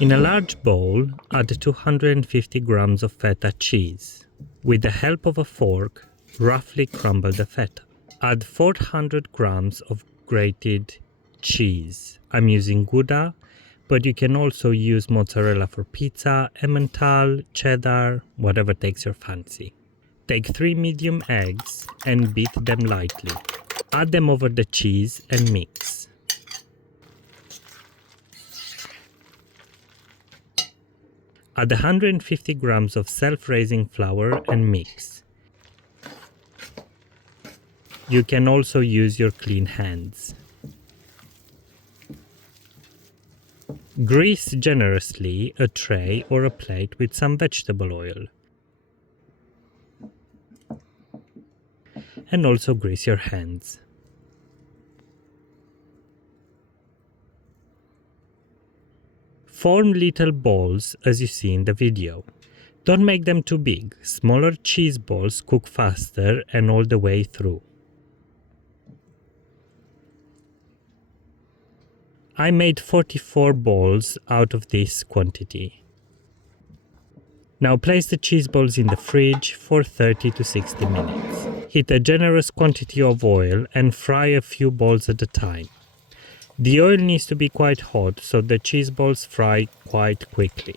In a large bowl, add 250 grams of feta cheese. With the help of a fork, roughly crumble the feta. Add 400 grams of grated cheese. I'm using Gouda, but you can also use mozzarella for pizza, Emmental, cheddar, whatever takes your fancy. Take 3 medium eggs and beat them lightly. Add them over the cheese and mix. Add 150 grams of self-raising flour and mix. You can also use your clean hands. Grease generously a tray or a plate with some vegetable oil. And also grease your hands. Form little balls as you see in the video. Don't make them too big. Smaller cheese balls cook faster and all the way through. I made 44 balls out of this quantity. Now place the cheese balls in the fridge for 30 to 60 minutes. Heat a generous quantity of oil and fry a few balls at a time. The oil needs to be quite hot so the cheese balls fry quite quickly.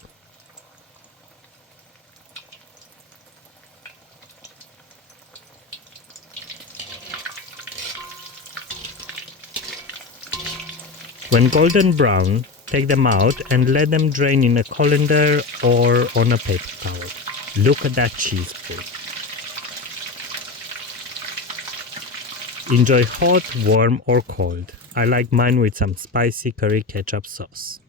When golden brown, take them out and let them drain in a colander or on a paper towel. Look at that cheese ball. Enjoy hot, warm or cold. I like mine with some spicy curry ketchup sauce.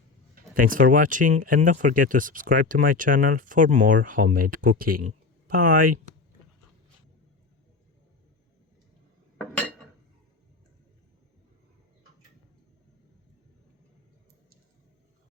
Thanks for watching and don't forget to subscribe to my channel for more homemade cooking. Bye!